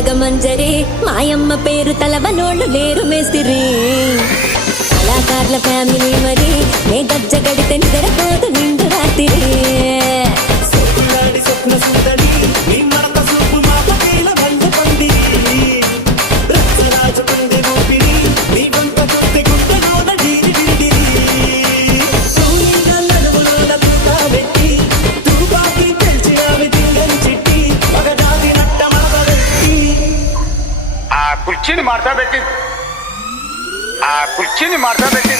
రాగమంజరి మాయమ్మ పేరు తలవనోళ్ళు లేరు మేస్తిరి కళాకారుల ఫ్యామిలీ మరి నే గజ్జ గడితే నిద్రపోదు నిండు రాత్రి స్వప్న సుందరి నీ మరత చూపు మాత వేల బంధ పంది రచ్చరాజు పంది ఊపిరి నీ వంట కొద్ది గుంటలోన డీరి విరిగిరి సూర్యుల నడుములోన తూకాబెట్టి తూపాకి తెలిసి ఆమె దింగని చిట్టి మగజాతి నట్ట మాగబెట్టి ఆ కుర్చీని మార్చబెట్టి ఆ కుర్చీని మార్చబెట్టి